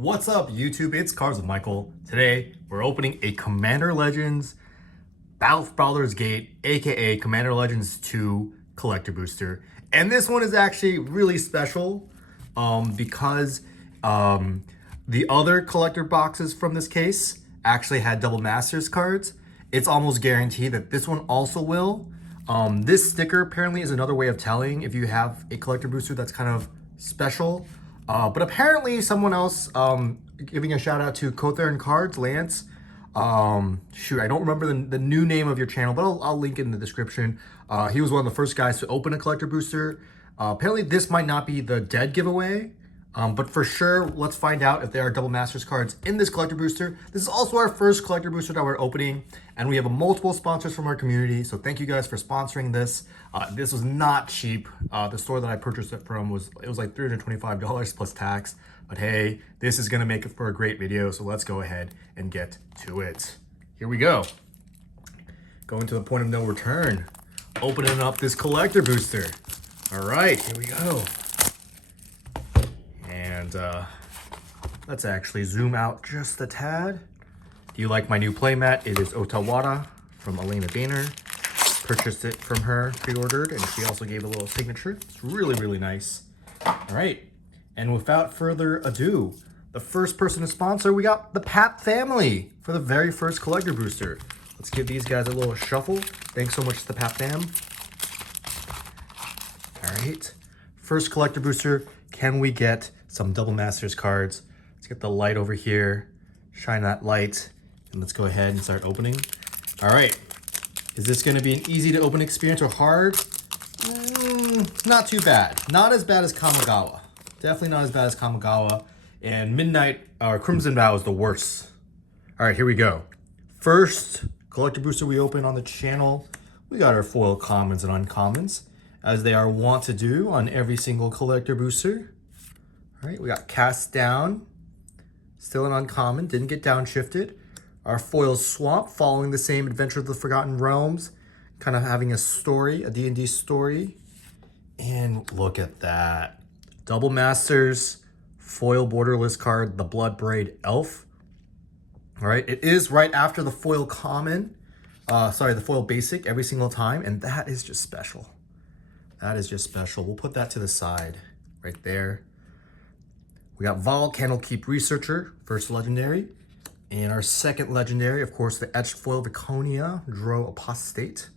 What's up, YouTube? It's Cards with Michael. Today, we're opening a Commander Legends Baldur's Gate, aka Commander Legends 2 Collector Booster. And this one is actually really special because the other collector boxes from this case actually had double Masters cards. It's almost guaranteed that this one also will. This sticker apparently is another way of telling if you have a collector booster that's kind of special. But apparently someone else, giving a shout out to Kother and Cards, Lance. Shoot, I don't remember the new name of your channel, but I'll link it in the description. He was one of the first guys to open a collector booster. Apparently this might not be the dead giveaway, but for sure, let's find out if there are double Masters cards in this collector booster. This is also our first collector booster that we're opening, and we have multiple sponsors from our community, so thank you guys for sponsoring this. This was not cheap. The store that I purchased it from was like $325 plus tax, but hey, this is gonna make it for a great video, so let's go ahead and get to it. Here we go. Going to the point of no return. Opening up this collector booster. All right, here we go. And let's actually zoom out just a tad. Do you like my new playmat? It is Otawara from Elena Boehner. Purchased it from her, pre-ordered, and she also gave a little signature. It's really, really nice. All right, and without further ado, the first person to sponsor, we got the Pap family for the very first collector booster. Let's give these guys a little shuffle. Thanks so much to the Pap fam. All right, first collector booster. Can we get some double Masters cards? Let's get the light over here, shine that light, and let's go ahead and start opening. All right, is this gonna be an easy to open experience or hard? Not too bad. Not as bad as Kamigawa. Definitely not as bad as Kamigawa. And Midnight, or Crimson Vow is the worst. All right, here we go. First collector booster we open on the channel. We got our foil commons and uncommons, as they are wont to do on every single collector booster. All right, we got Cast Down, still an uncommon, didn't get downshifted. Our foil Swamp, following the same Adventure of the Forgotten Realms, kind of having a story, a D&D story. And look at that. Double Masters, foil borderless card, the Bloodbraid Elf. All right, it is right after the foil common, the foil basic every single time, and that is just special. That is just special. We'll put that to the side right there. We got Vol, Candlekeep Researcher, first legendary. And our second legendary, of course, the Etched Foil Viconia, Dro Apostate.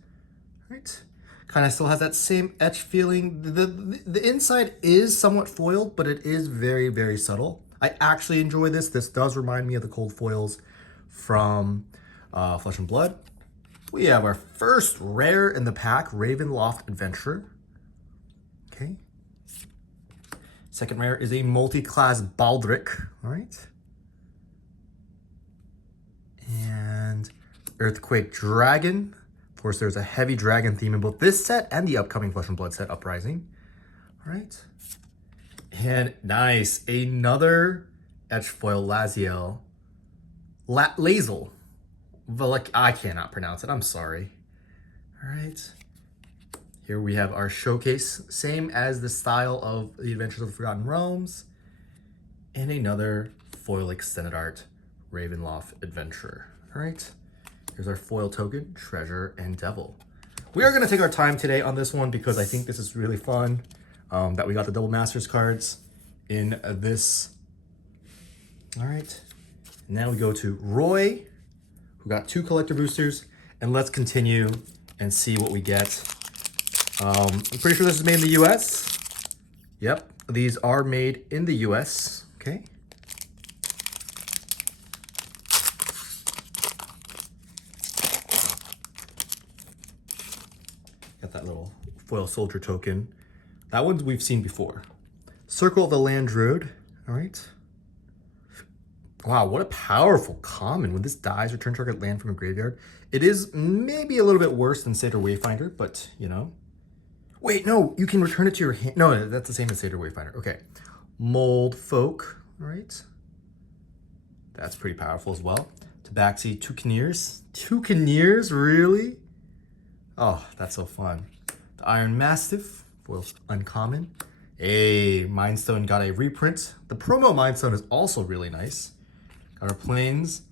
All right. Kind of still has that same etched feeling. The inside is somewhat foiled, but it is very, very subtle. I actually enjoy this. This does remind me of the cold foils from Flesh and Blood. We have our first rare in the pack, Ravenloft Adventurer. Okay. Second rare is a multi-class Baldric. All right. And Earthquake Dragon. Of course, there's a heavy dragon theme in both this set and the upcoming Flesh and Blood set, Uprising. All right. And nice, another Etched Foil Laziel. Lazel. I cannot pronounce it, I'm sorry. All right. Here we have our showcase, same as the style of the Adventures of the Forgotten Realms. And another foil extended art, Ravenloft Adventurer. All right, here's our foil token, Treasure and Devil. We are gonna take our time today on this one because I think this is really fun, that we got the double Masters cards in this. All right, now we go to Roy, who got 2 collector boosters, and let's continue and see what we get. I'm pretty sure this is made in the US. Yep, these are made in the US, okay. Got that little foil soldier token. That one we've seen before. Circle of the Land Druid, all right. Wow, what a powerful common. When this dies, return target land from a graveyard. It is maybe a little bit worse than Satyr Wayfinder, but you know. Wait, no, you can return it to your hand. No, that's the same as Satyr Wayfinder. Okay. Mold Folk, all right. That's pretty powerful as well. Tabaxi, Toucaneers. Toucaneers, really? Oh, that's so fun. The Iron Mastiff, foil uncommon. A Mind Stone got a reprint. The promo Mind Stone is also really nice. Got our planes.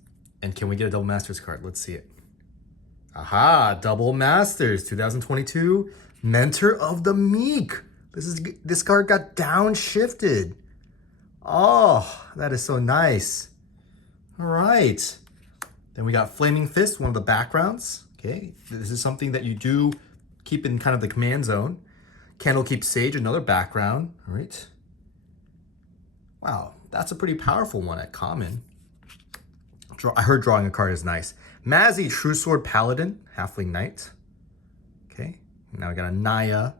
And can we get a double Masters card? Let's see it. Aha, double Masters 2022 Mentor of the Meek. This card got downshifted. Oh, that is so nice. All right. Then we got Flaming Fist, one of the backgrounds. Okay, this is something that you do keep in kind of the command zone. Candlekeep Sage, another background. All right. Wow, that's a pretty powerful one at common. I heard drawing a card is nice. Mazzy, True Sword Paladin, Halfling Knight. Okay, now we got a Naya.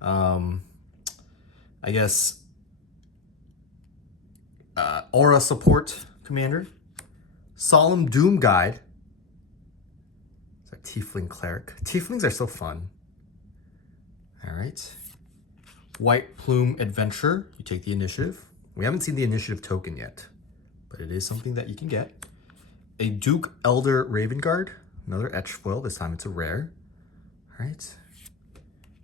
I guess Aura Support Commander. Solemn Doom Guide. It's a Tiefling Cleric. Tieflings are so fun. All right. White Plume Adventure. You take the initiative. We haven't seen the initiative token yet, but it is something that you can get. A Duke Elder Raven Guard. Another etch foil. This time it's a rare. All right.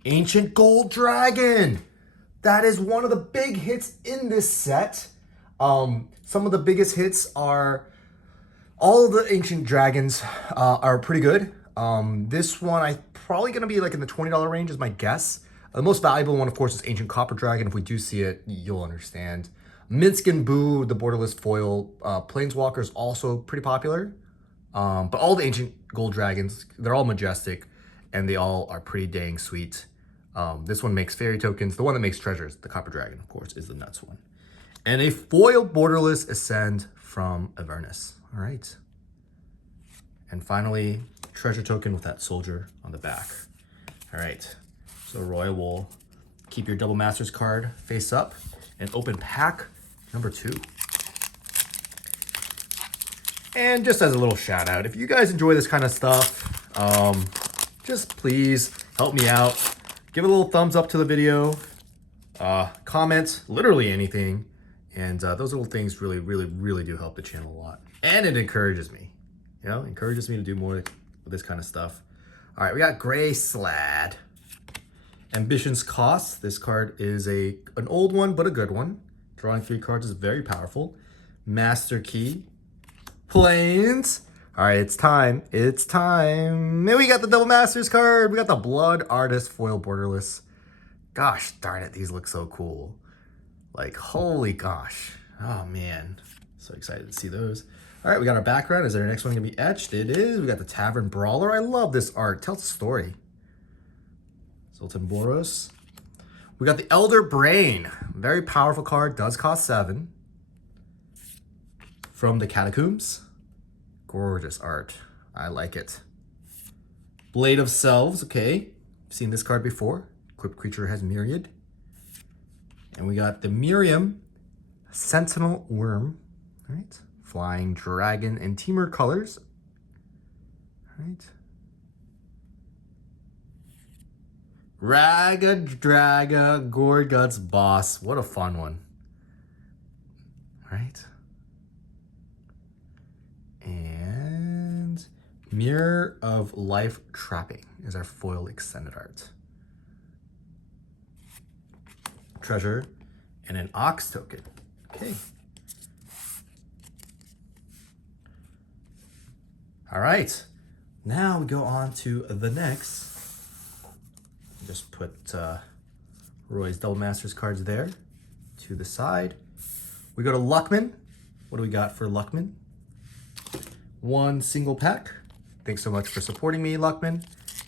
Ancient Gold Dragon. That is one of the big hits in this set. Some of the biggest hits are all of the Ancient Dragons are pretty good. This one I probably gonna be like in the $20 range is my guess. The most valuable one, of course, is Ancient Copper Dragon. If we do see it, you'll understand. Minsc and Boo, the borderless foil. Planeswalker is also pretty popular. But all the Ancient Gold Dragons, they're all majestic, and they all are pretty dang sweet. This one makes fairy tokens. The one that makes treasures, the Copper Dragon, of course, is the nuts one. And a foil borderless Ascend from Avernus. All right. And finally, treasure token with that soldier on the back. All right. So Roy will keep your Double Masters card face up and open pack number 2. And just as a little shout out, if you guys enjoy this kind of stuff, just please help me out. Give a little thumbs up to the video, comment, literally anything. And those little things really, really, really do help the channel a lot. And it encourages me, encourages me to do more of this kind of stuff. All right, we got Gray Slad. Ambition's Cost. This card is an old one, but a good one. Drawing 3 cards is very powerful. Master Key. Planes. All right, it's time. It's time. And we got the Double Masters card. We got the Blood Artist foil borderless. Gosh darn it, these look so cool. Like, holy gosh. Oh, man. So excited to see those. All right, we got our background. Is there the next one going to be etched? It is. We got the Tavern Brawler. I love this art. Tells a story. Zoltan Boros. We got the Elder Brain. Very powerful card. Does cost 7. From the Catacombs. Gorgeous art. I like it. Blade of Selves. Okay. Seen this card before. Equipped creature has Myriad. And we got the Miriam Sentinel Worm. All right. Flying Dragon and Temur colors. All right. Raga Draga Gorguts Boss. What a fun one. All right. And Mirror of Life Trapping is our foil extended art. Treasure and an Ox token. Okay. All right. Now we go on to the next. Just put Roy's Double Masters cards there to the side. We go to Luckman. What do we got for Luckman? 1 single pack. Thanks so much for supporting me, Luckman.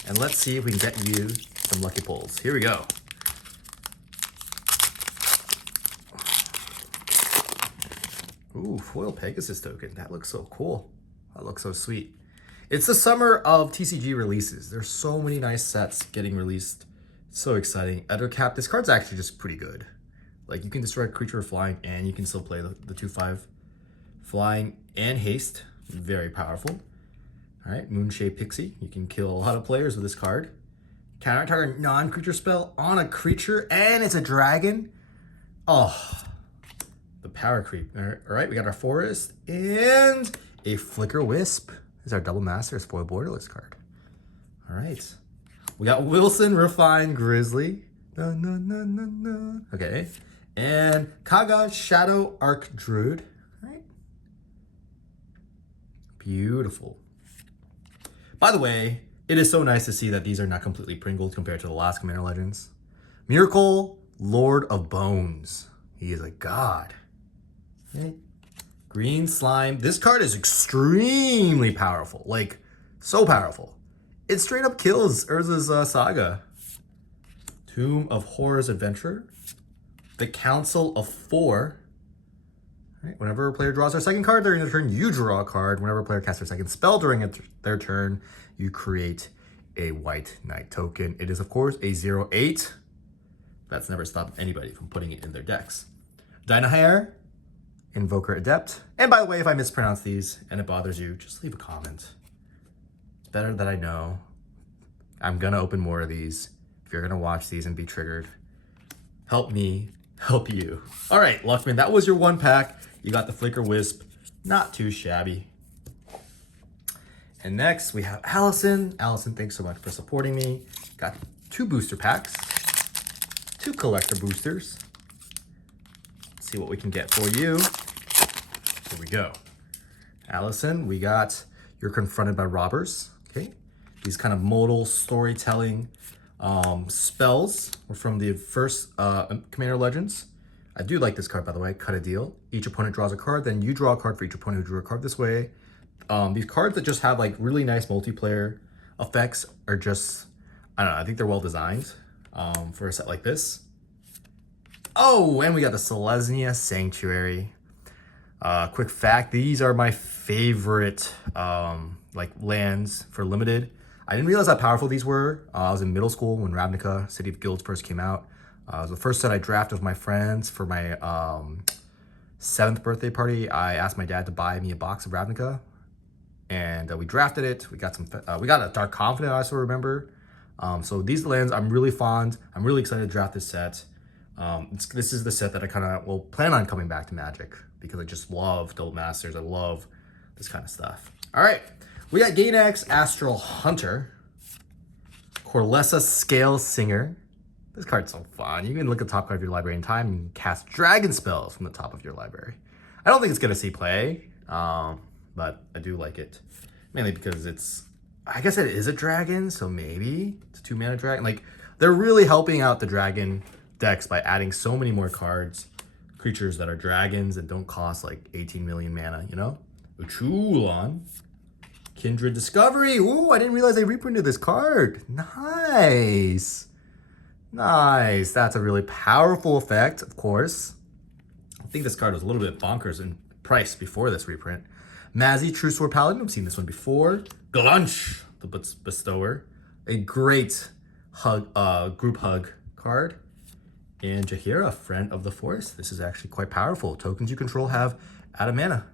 And let's see if we can get you some lucky pulls. Here we go. Ooh, foil Pegasus token. That looks so cool. That looks so sweet. It's the summer of TCG releases. There's so many nice sets getting released. It's so exciting. Ettercap. This card's actually just pretty good. Like, you can destroy a creature with flying, and you can still play the 2/5 flying and haste. Very powerful. All right, Moonshade Pixie. You can kill a lot of players with this card. Counter target non-creature spell on a creature, and it's a dragon. Oh, the power creep. All right, we got our Forest and a Flicker Wisp. This is our Double Masters foil borderless card. All right, we got Wilson Refined Grizzly. Na, na, na, na, na. Okay. And Kaga Shadow Arc Druid. All right. Beautiful. By the way, it is so nice to see that these are not completely pringled compared to the last Commander Legends. Miracle, Lord of Bones. He is a god. Okay. Green Slime. This card is extremely powerful. Like, so powerful. It straight up kills Urza's Saga. Tomb of Horrors Adventurer. The Council of Four. Right. Whenever a player draws their second card during their turn, you draw a card. Whenever a player casts their second spell during their turn, you create a White Knight token. It is, of course, a 0/8. That's never stopped anybody from putting it in their decks. Dynaheir, Invoker Adept. And by the way, if I mispronounce these and it bothers you, just leave a comment. It's better that I know. I'm gonna open more of these. If you're gonna watch these and be triggered, help me help you. All right, Luckman, that was your one pack. You got the Flicker Wisp, not too shabby. And next we have Allison. Allison, thanks so much for supporting me. Got 2 booster packs, 2 collector boosters. Let's see what we can get for you. Here we go. Allison, we got You're Confronted by Robbers. Okay, these kind of modal storytelling spells were from the first Commander Legends. I do like this card, by the way. Cut a Deal. Each opponent draws a card, then you draw a card for each opponent who drew a card this way. These cards that just have like really nice multiplayer effects are just, I don't know, I think they're well designed for a set like this. Oh, and we got the Selesnya Sanctuary. Quick fact, these are my favorite like lands for limited. I didn't realize how powerful these were. I was in middle school when Ravnica City of Guilds first came out. It was the first set I drafted with my friends for my 7th birthday party. I asked my dad to buy me a box of Ravnica, and we drafted it. We got a Dark Confidant, I also remember. So these lands I'm really fond. I'm really excited to draft this set. This is the set that I kind of will plan on coming back to Magic because I just love Double Masters. I love this kind of stuff. All right, we got Gainax Astral Hunter, Corlessa Scale Singer. This card's so fun. You can look at the top card of your library in time and cast dragon spells from the top of your library. I don't think it's gonna see play, but I do like it. Mainly because I guess it is a dragon, so maybe it's a 2-mana dragon. Like, they're really helping out the dragon decks by adding so many more cards, creatures that are dragons and don't cost like 18 million mana, you know? Uchulon. Kindred Discovery. Ooh, I didn't realize they reprinted this card. Nice. Nice. That's a really powerful effect, of course. I think this card was a little bit bonkers in price before this reprint. Mazzy, True Sword Paladin. I've seen this one before. Glunch, the Bestower. A great group hug card. And Jaheira, Friend of the Forest. This is actually quite powerful. Tokens you control have add a mana.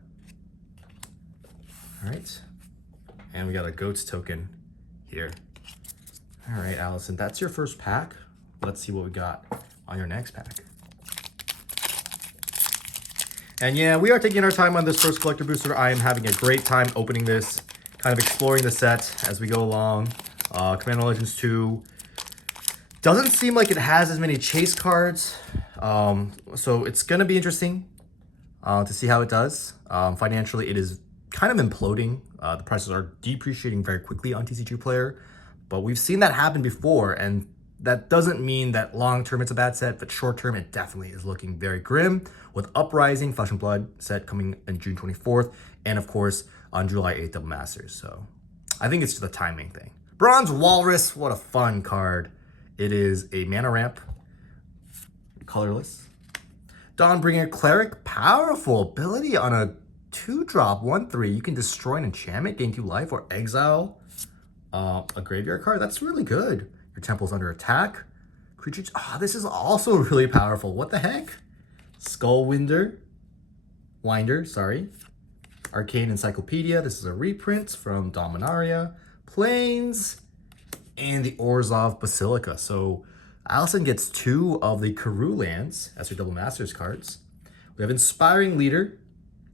All right. And we got a Goats token here. All right, Allison, that's your first pack. Let's see what we got on your next pack. And yeah, we are taking our time on this first collector booster. I am having a great time opening this, kind of exploring the set as we go along. Commander Legends 2 doesn't seem like it has as many chase cards. So it's gonna be interesting to see how it does. Financially, it is kind of imploding. The prices are depreciating very quickly on TCG Player, but we've seen that happen before, and that doesn't mean that long-term it's a bad set, but short-term it definitely is looking very grim, with Uprising, Flesh and Blood set coming on June 24th, and of course on July 8th, Double Masters. So I think it's just a timing thing. Bronze Walrus, what a fun card. It is a mana ramp, colorless. Dawnbringer Cleric, powerful ability on a 2-drop 1/3. You can destroy an enchantment, gain 2 life, or exile a graveyard card. That's really good. Your temple's under attack. Creatures, this is also really powerful. What the heck? Skullwinder, sorry. Arcane Encyclopedia. This is a reprint from Dominaria. Plains, and the Orzhov Basilica. So Allison gets 2 of the Karoo lands as her Double Masters cards. We have Inspiring Leader.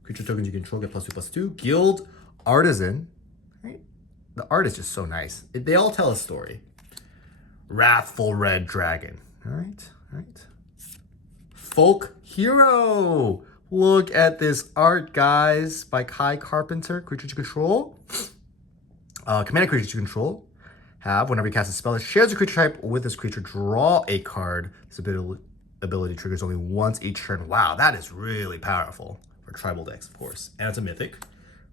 Creature tokens you control get +2/+2. Guild Artisan. Right? The art is just so nice. They all tell a story. Wrathful Red Dragon. All right. Folk Hero. Look at this art, guys, by Kai Carpenter. Creatures you control. Command creatures you control have, whenever you cast a spell that shares a creature type with this creature, draw a card. This ability triggers only once each turn. Wow, that is really powerful for tribal decks, of course. And it's a mythic.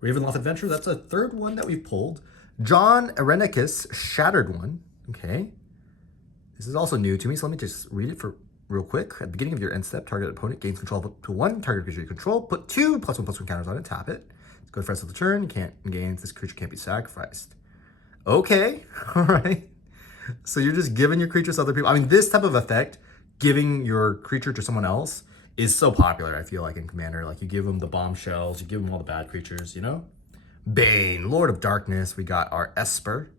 Ravenloft Adventure, that's a third one that we've pulled. John Irenicus, Shattered one. Okay. This is also new to me, so let me just read it for real quick. At the beginning of your end step, target opponent gains control of up to one target creature you control. Put 2 +1/+1 counters on it, tap it. Go for the rest of the turn. You can't engage. This creature can't be sacrificed. Okay, all right. So you're just giving your creatures to other people. I mean, this type of effect, giving your creature to someone else, is so popular, I feel like, in Commander. Like, you give them the bombshells, you give them all the bad creatures, you know? Bane, Lord of Darkness. We got our Esper.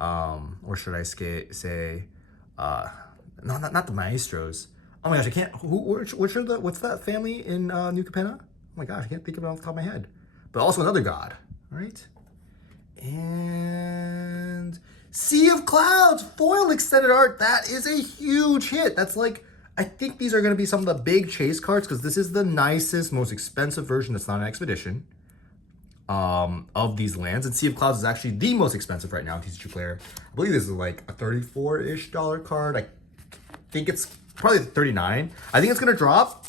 Or should I say, no, not the Maestros. Oh my gosh, I can't, what's that family in New Capenna? Oh my gosh, I can't think of it off the top of my head. But also another god, right? And Sea of Clouds, foil extended art. That is a huge hit. That's like, I think these are going to be some of the big chase cards because this is the nicest, most expensive version that's not an expedition of these lands. And Sea of Clouds is actually the most expensive right now in TCG Player. I believe this is like a $34-ish card. I think it's probably $39. I think it's going to drop,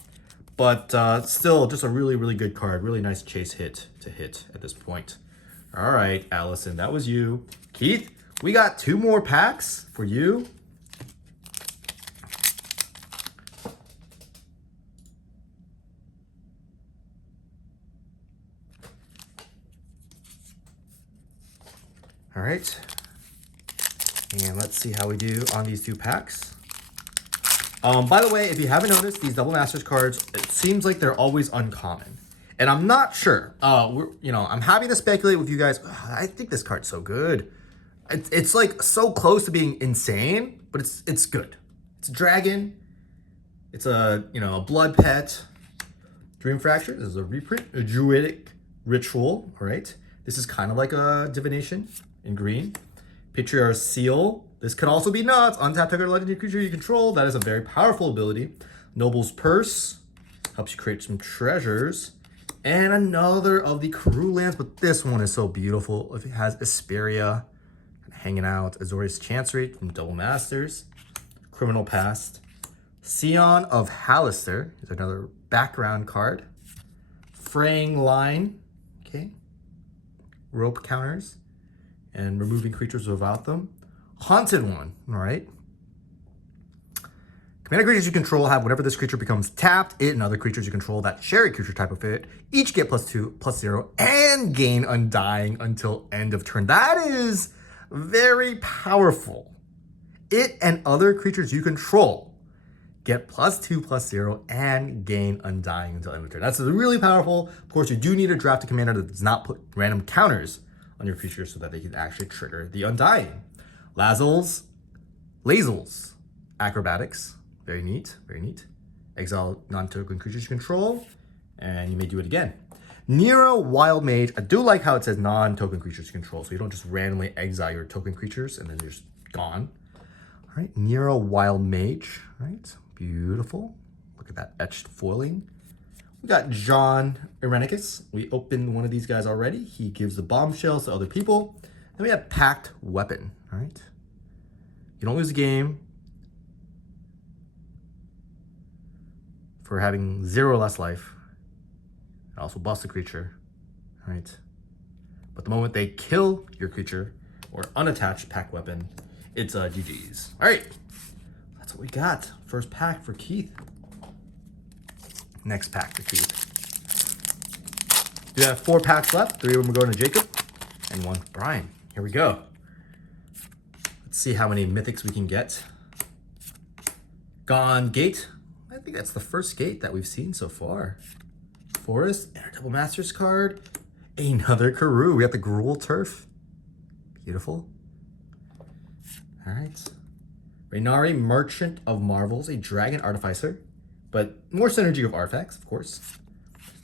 but still just a really, really good card. Really nice chase hit to hit at this point. All right, Allison, that was you. Keith, we got 2 more packs for you. All right. And let's see how we do on these 2 packs. By the way, if you haven't noticed, these Double Masters cards, it seems like they're always uncommon. And I'm not sure. I'm happy to speculate with you guys. I think this card's so good. It's like so close to being insane, but it's good. It's a dragon. It's a blood pet. Dream Fracture. This is a reprint. A Druidic Ritual. All right. This is kind of like a divination in green. Patriarch's Seal. This could also be nuts. Untap target legendary creature you control. That is a very powerful ability. Noble's Purse. Helps you create some treasures. And another of the crew lands, but this one is so beautiful. It has Asperia hanging out. Azorius Chancery from Double Masters. Criminal Past. Scion of Halaster is another background card. Fraying Line. Okay. Rope counters. And removing creatures without them. Haunted one. All right. Commander creatures you control have, whenever this creature becomes tapped, it and other creatures you control that share a creature type of it each get +2/+0 and gain Undying until end of turn. That is very powerful. It and other creatures you control get +2/+0 and gain Undying until end of turn. That's really powerful. Of course, you do need to draft a commander that does not put random counters on your creatures so that they can actually trigger the Undying. Lazel's Acrobatics. Very neat, very neat. Exile non-token creatures you control, and you may do it again. Nero Wild Mage. I do like how it says non-token creatures you control, so you don't just randomly exile your token creatures and then they're just gone. All right, Nero Wild Mage. All right, beautiful. Look at that etched foiling. We got John Irenicus. We opened one of these guys already. He gives the bombshells to other people. Then we have Packed Weapon. All right, you don't lose the game for having 0 less life. And also bust a creature, right? But the moment they kill your creature or unattached pack weapon, it's GG's. All right, that's what we got. First pack for Keith. Next pack for Keith. We have 4 packs left. 3 of them are going to Jacob and 1 for Brian. Here we go. Let's see how many mythics we can get. Gone Gate. I think that's the first gate that we've seen so far. Forest and our Double Masters card. Another Karoo. We got the Gruul Turf. Beautiful. All right. Raynari, Merchant of Marvels, a Dragon Artificer, but more synergy of artifacts, of course.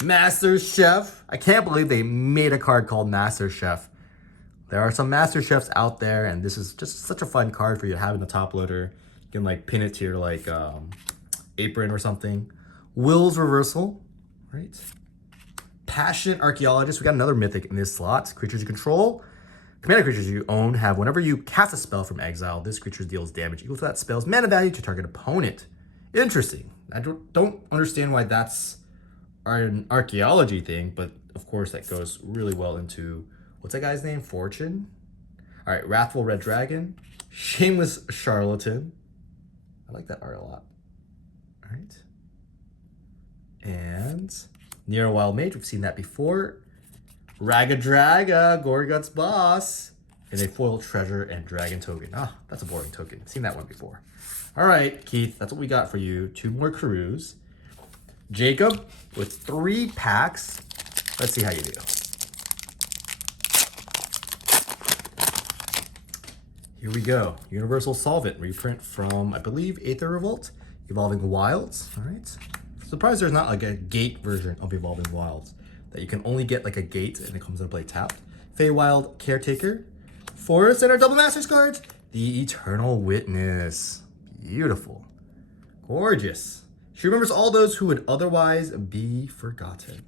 Master Chef. I can't believe they made a card called Master Chef. There are some Master Chefs out there, and this is just such a fun card for you to have in the top loader. can like pin it to your like apron or something. Will's Reversal, right? Passionate Archaeologist. We got another mythic in this slot. Creatures you control, commander creatures you own have whenever you cast a spell from exile, this creature deals damage equal to that spell's mana value to target opponent. Interesting. I don't understand why that's an archaeology thing, but of course that goes really well into, what's that guy's name? Fortune? All right, Wrathful Red Dragon, Shameless Charlatan. I like that art a lot. All right. And Nero Wild Mage, we've seen that before. Raga Draga, Gorgut's Boss, and a foil treasure and dragon token. Ah, that's a boring token. Seen that one before. All right, Keith, that's what we got for you. 2 more Karus. Jacob with 3 packs. Let's see how you do. Here we go. Universal Solvent reprint from, I believe, Aether Revolt, Evolving Wilds. All right. Surprised there's not like a gate version of Evolving Wilds, that you can only get like a gate and it comes into play tapped. Feywild Caretaker, Forest, and our Double Masters cards. The Eternal Witness. Beautiful. Gorgeous. She remembers all those who would otherwise be forgotten.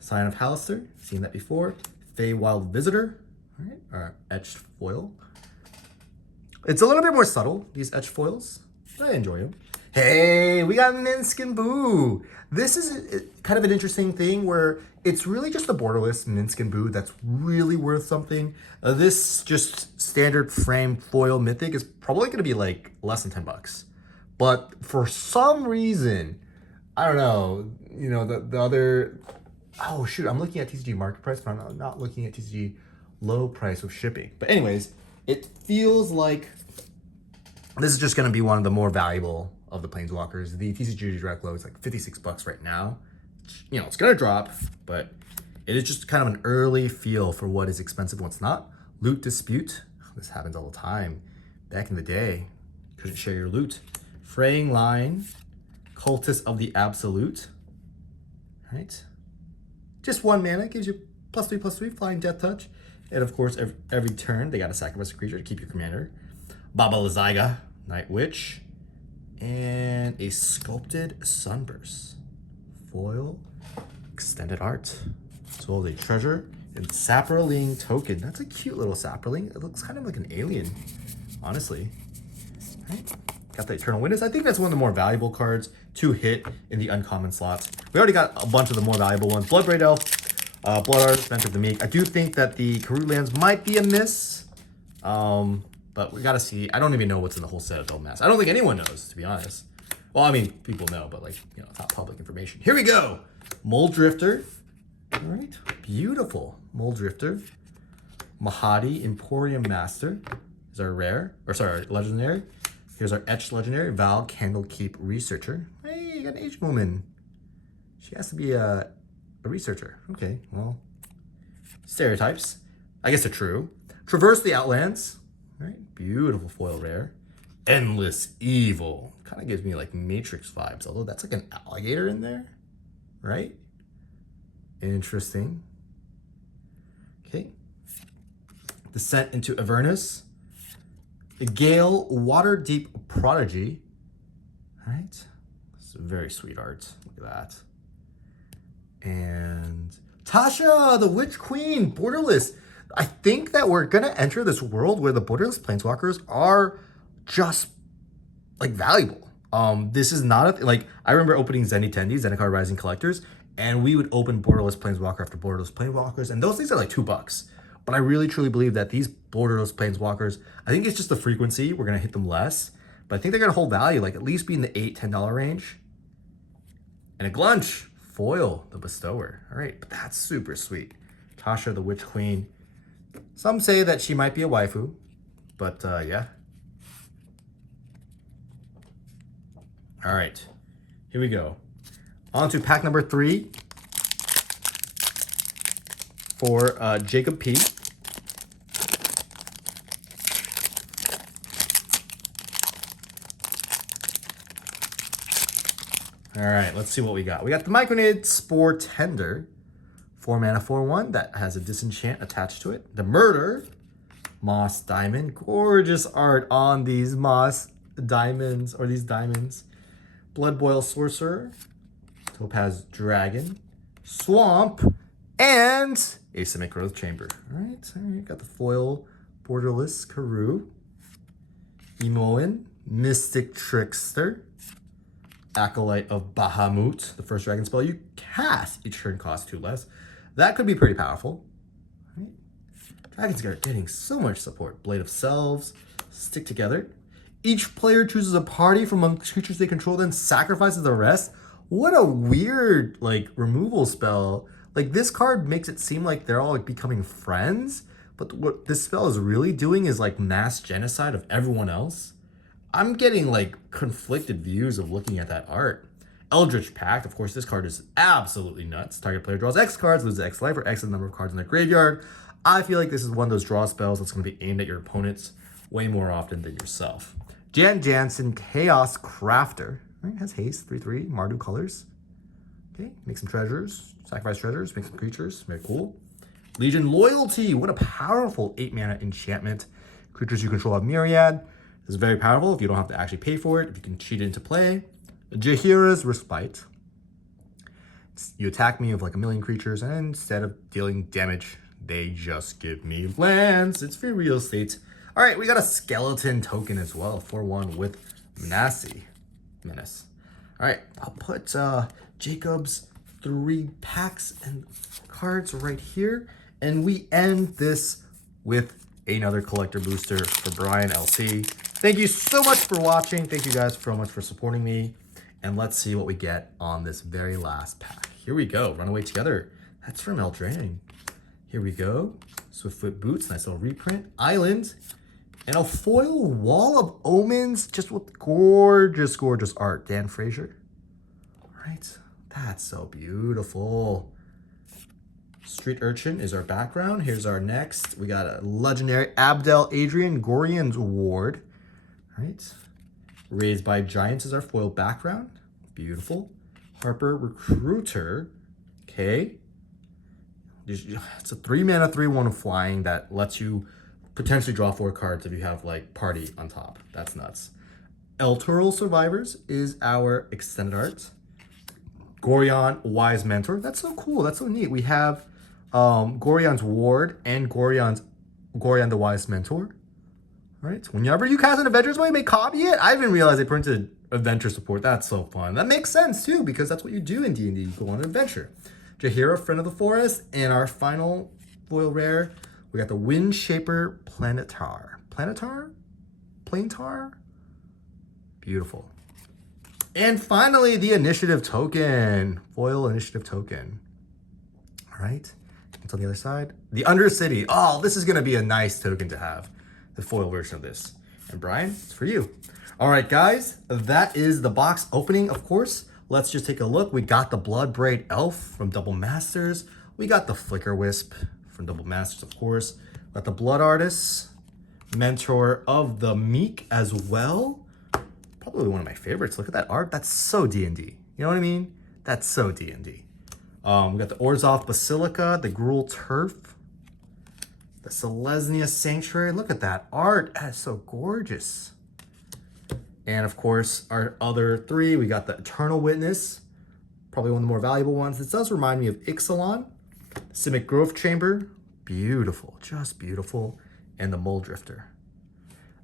Sign of Halaster, seen that before. Feywild Visitor, all right, our etched foil. It's a little bit more subtle, these etched foils, but I enjoy them. Hey, we got Minsc and Boo. This is kind of an interesting thing where it's really just the borderless Minsc and Boo that's really worth something. This just standard frame foil mythic is probably going to be like less than $10. But for some reason, I don't know, you know, the other, oh shoot, I'm looking at TCG market price, but I'm not looking at TCG low price with shipping. But anyways, it feels like this is just going to be one of the more valuable of the Planeswalkers. The TCG Direct Low is like $56 right now. You know, it's going to drop, but it is just kind of an early feel for what is expensive and what's not. Loot Dispute. This happens all the time. Back in the day, couldn't share your loot. Fraying Line. Cultist of the Absolute. All right. Just 1 mana, gives you +3/+3, Flying Death Touch. And of course, every turn, they got to sacrifice a creature to keep your commander. Baba Lysaga, Night Witch. And a Sculpted Sunburst. Foil. Extended art. As well as a treasure. And Saproling token. That's a cute little Saproling. It looks kind of like an alien, honestly. All right. Got the Eternal Witness. I think that's one of the more valuable cards to hit in the uncommon slots. We already got a bunch of the more valuable ones. Bloodbraid Elf, Blood Art, Spencer of the Meek. I do think that the Karut lands might be a miss. But we gotta see. I don't even know what's in the whole set of Double Mass. I don't think anyone knows, to be honest. Well, I mean, people know, but like, you know, it's not public information. Here we go. Mold Drifter. All right. Beautiful. Mold Drifter. Mahadi, Emporium Master is our rare, or sorry, legendary. Here's our etched legendary, Val Candlekeep Researcher. Hey, you got an Age Woman. She has to be a researcher. Okay, well, stereotypes. I guess they're true. Traverse the Outlands. All right, beautiful foil rare. Endless Evil. Kind of gives me like Matrix vibes, although that's like an alligator in there, right? Interesting. Okay. Descent into Avernus. The Gale Waterdeep Prodigy. All right. It's very sweet art. Look at that. And Tasha, the Witch Queen, borderless. I think that we're going to enter this world where the borderless Planeswalkers are just like valuable. This is not like, I remember opening Zendikar Zendikar Rising Collectors, and we would open borderless Planeswalker after borderless Planeswalkers, and those things are like $2. But I really truly believe that these borderless Planeswalkers, I think it's just the frequency. We're going to hit them less. But I think they're going to hold value, like at least be in the $8, $10 range. And a Glunch, foil, the Bestower. All right, but that's super sweet. Tasha, the Witch Queen. Some say that she might be a waifu, but yeah. All right, here we go. On to pack number 3 for Jacob P. All right, let's see what we got. We got the Micronid Spore Tender, 4 mana, 4/1 that has a disenchant attached to it. The Murder, Moss Diamond, gorgeous art on these Moss diamonds, or these diamonds. Blood Boil Sorcerer, Topaz Dragon, Swamp, and Asymmetric Growth Chamber. All right, got the foil Borderless Karoo, Emoan, Mystic Trickster, Acolyte of Bahamut, the first dragon spell you cast each turn costs 2 less. That could be pretty powerful. Right? Dragons are getting so much support. Blade of Selves, Stick Together. Each player chooses a party from amongst creatures they control, then sacrifices the rest. What a weird, like, removal spell. Like, this card makes it seem like they're all like becoming friends, but what this spell is really doing is like mass genocide of everyone else. I'm getting like conflicted views of looking at that art. Eldritch Pact, of course, this card is absolutely nuts. Target player draws X cards, loses X life, or X the number of cards in their graveyard. I feel like this is one of those draw spells that's going to be aimed at your opponents way more often than yourself. Jan Jansen, Chaos Crafter. Right, has haste, 3/3, Mardu colors. Okay, make some treasures, sacrifice treasures, make some creatures, very cool. Legion Loyalty, what a powerful 8-mana enchantment. Creatures you control have Myriad. This is very powerful if you don't have to actually pay for it, if you can cheat it into play. Jaheira's Respite. You attack me with like a million creatures, and instead of dealing damage, they just give me lands. It's free real estate. All right, we got a skeleton token as well, 4/1 with Menace. All right, I'll put Jacob's 3 packs and cards right here, and we end this with another collector booster for Brian LC. Thank you so much for watching. Thank you guys so much for supporting me. And let's see what we get on this very last pack. Here we go. Runaway Together. That's from Eldraine. Here we go. Swiftfoot Boots. Nice little reprint. Island. And a foil Wall of Omens. Just with gorgeous, gorgeous art. Dan Frazier. All right. That's so beautiful. Street Urchin is our background. Here's our next. We got a legendary Abdel Adrian Gorian's Ward. All right. Raised by Giants is our foil background. Beautiful. Harper Recruiter. Okay. It's a 3-mana 3/1 flying that lets you potentially draw 4 cards if you have like Party on top. That's nuts. Elturel Survivors is our extended art. Gorion Wise Mentor. That's so cool. That's so neat. We have Gorion's Ward and Gorion the Wise Mentor. All right. Whenever you cast an Adventurer's Way, you may copy it. I didn't realize they printed adventure support. That's so fun. That makes sense too, because that's what you do in D&D. You go on an adventure. Jaheira, Friend of the Forest, and our final foil rare, we got the Windshaper Planetar. Planetar? Beautiful. And finally, the Initiative Token. Foil Initiative Token. All right. It's on the other side. The Undercity. Oh, this is going to be a nice token to have. The foil version of this. And Brian, it's for you. All right, guys. That is the box opening, of course. Let's just take a look. We got the Bloodbraid Elf from Double Masters. We got the Flicker Wisp from Double Masters, of course. We got the Blood Artist, Mentor of the Meek as well. Probably one of my favorites. Look at that art. That's so D&D. You know what I mean? That's so D&D. We got the Orzhov Basilica, the Gruul Turf, the Selesnya Sanctuary. Look at that art. That is so gorgeous. And of course, our other 3, we got the Eternal Witness, probably one of the more valuable ones. This does remind me of Ixalan, Simic Growth Chamber, beautiful, just beautiful, and the Muldrifter.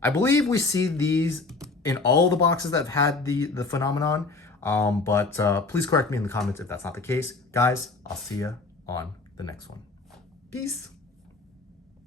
I believe we see these in all the boxes that have had the phenomenon, but please correct me in the comments if that's not the case. Guys, I'll see you on the next one. Peace.